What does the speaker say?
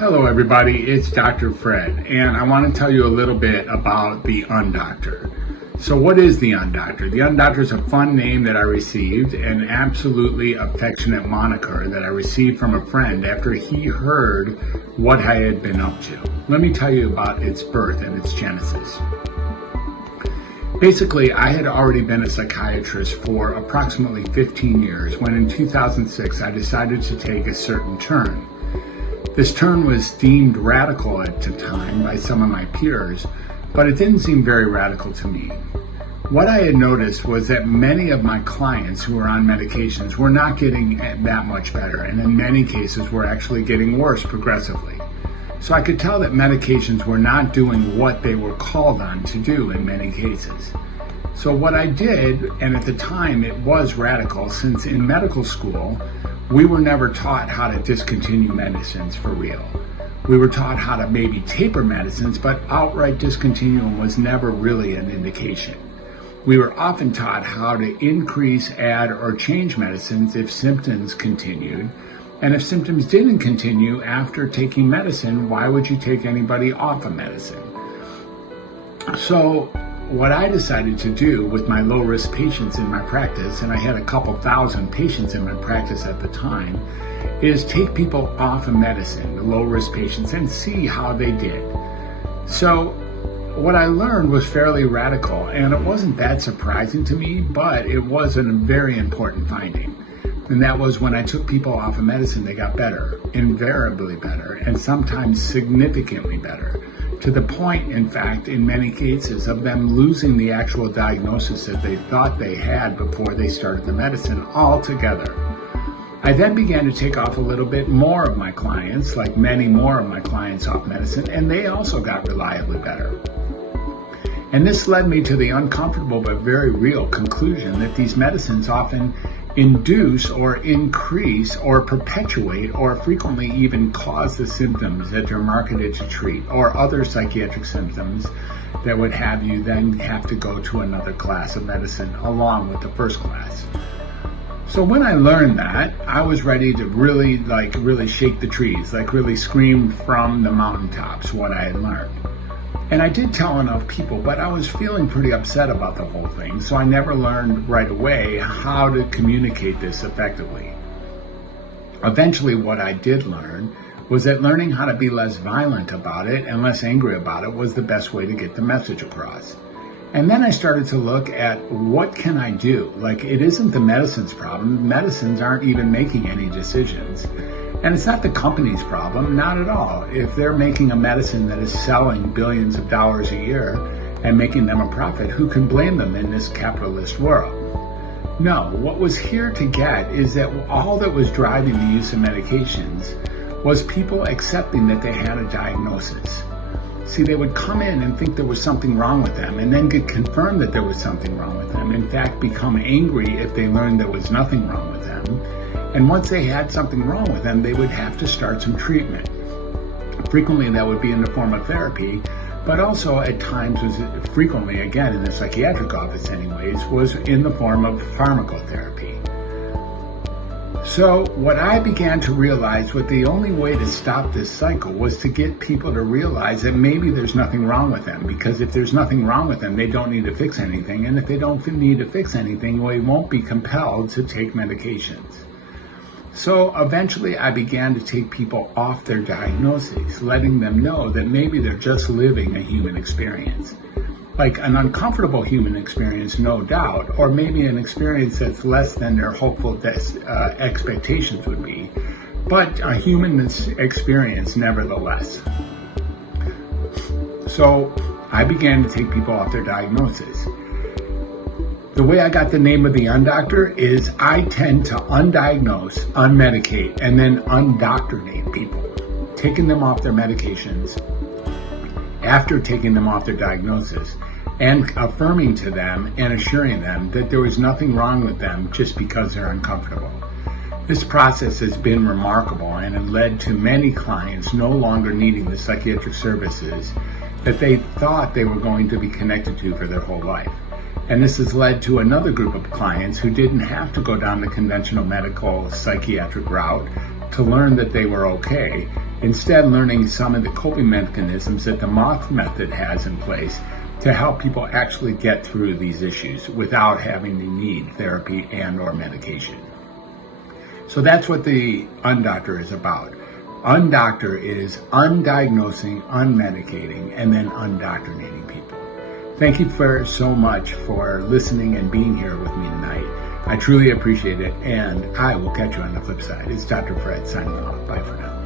Hello everybody, it's Dr. Fred, and I want to tell you a little bit about the UnDoctor. So what is the UnDoctor? The UnDoctor is a fun name that I received, an absolutely affectionate moniker that I received from a friend after he heard what I had been up to. Let me tell you about its birth and its genesis. Basically, I had already been a psychiatrist for approximately 15 years when in 2006 I decided to take a certain turn. This turn was deemed radical at the time by some of my peers, but it didn't seem very radical to me. What I had noticed was that many of my clients who were on medications were not getting that much better, and in many cases were actually getting worse progressively. So I could tell that medications were not doing what they were called on to do in many cases. So what I did, and at the time it was radical, since in medical school, we were never taught how to discontinue medicines for real. We were taught how to maybe taper medicines, but outright discontinue them was never really an indication. We were often taught how to increase, add, or change medicines if symptoms continued. And if symptoms didn't continue after taking medicine, why would you take anybody off of medicine? So what I decided to do with my low-risk patients in my practice, and I had a couple thousand patients in my practice at the time, is take people off of medicine, the low-risk patients, and see how they did. So what I learned was fairly radical, and it wasn't that surprising to me, but it was a very important finding. And that was when I took people off of medicine, they got better, invariably better, and sometimes significantly better, to the point, in fact, in many cases, of them losing the actual diagnosis that they thought they had before they started the medicine altogether. I then began to take off a little bit more of my clients, like many more of my clients off medicine, and they also got reliably better. And this led me to the uncomfortable but very real conclusion that these medicines often induce or increase or perpetuate or frequently even cause the symptoms that they're marketed to treat, or other psychiatric symptoms that would have you then have to go to another class of medicine along with the first class. So when I learned that, I was ready to really shake the trees, really scream from the mountaintops what I had learned. And I did tell enough people, but I was feeling pretty upset about the whole thing, so I never learned right away how to communicate this effectively. Eventually, what I did learn was that learning how to be less violent about it and less angry about it was the best way to get the message across. And then I started to look at what can I do? It isn't the medicine's problem. Medicines aren't even making any decisions. And it's not the company's problem, not at all. If they're making a medicine that is selling billions of dollars a year and making them a profit, who can blame them in this capitalist world? No, what was here to get is that all that was driving the use of medications was people accepting that they had a diagnosis. See, they would come in and think there was something wrong with them and then get confirmed that there was something wrong with them. In fact, become angry if they learned there was nothing wrong with them. And once they had something wrong with them, they would have to start some treatment. Frequently, that would be in the form of therapy, but also at times, frequently, again, in the psychiatric office anyways, was in the form of pharmacotherapy. So what I began to realize was the only way to stop this cycle was to get people to realize that maybe there's nothing wrong with them, because if there's nothing wrong with them, they don't need to fix anything. And if they don't need to fix anything, they won't be compelled to take medications. So eventually I began to take people off their diagnoses, letting them know that maybe they're just living a human experience. Like an uncomfortable human experience, no doubt, or maybe an experience that's less than their hopeful expectations would be, but a human experience nevertheless. So I began to take people off their diagnosis. The way I got the name of the UnDoctor is I tend to undiagnose, unmedicate, and then undoctrinate people, taking them off their medications after taking them off their diagnosis, and affirming to them and assuring them that there was nothing wrong with them just because they're uncomfortable. This process has been remarkable and it led to many clients no longer needing the psychiatric services that they thought they were going to be connected to for their whole life. And this has led to another group of clients who didn't have to go down the conventional medical psychiatric route to learn that they were okay, Instead, learning some of the coping mechanisms that the moth method has in place to help people actually get through these issues without having to need therapy and or medication. So that's what the UnDoctor is about. UnDoctor is undiagnosing, unmedicating, and then undoctrinating people. Thank you so much for listening and being here with me tonight. I truly appreciate it, and I will catch you on the flip side. It's Dr. Fred signing off. Bye for now.